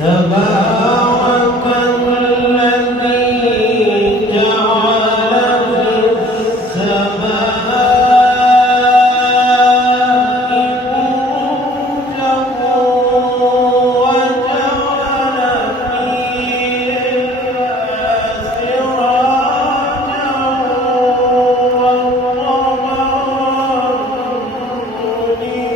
تبارك الذي جعل في السماء بروجا وجعل فيها سراجا وقمرا منيرا.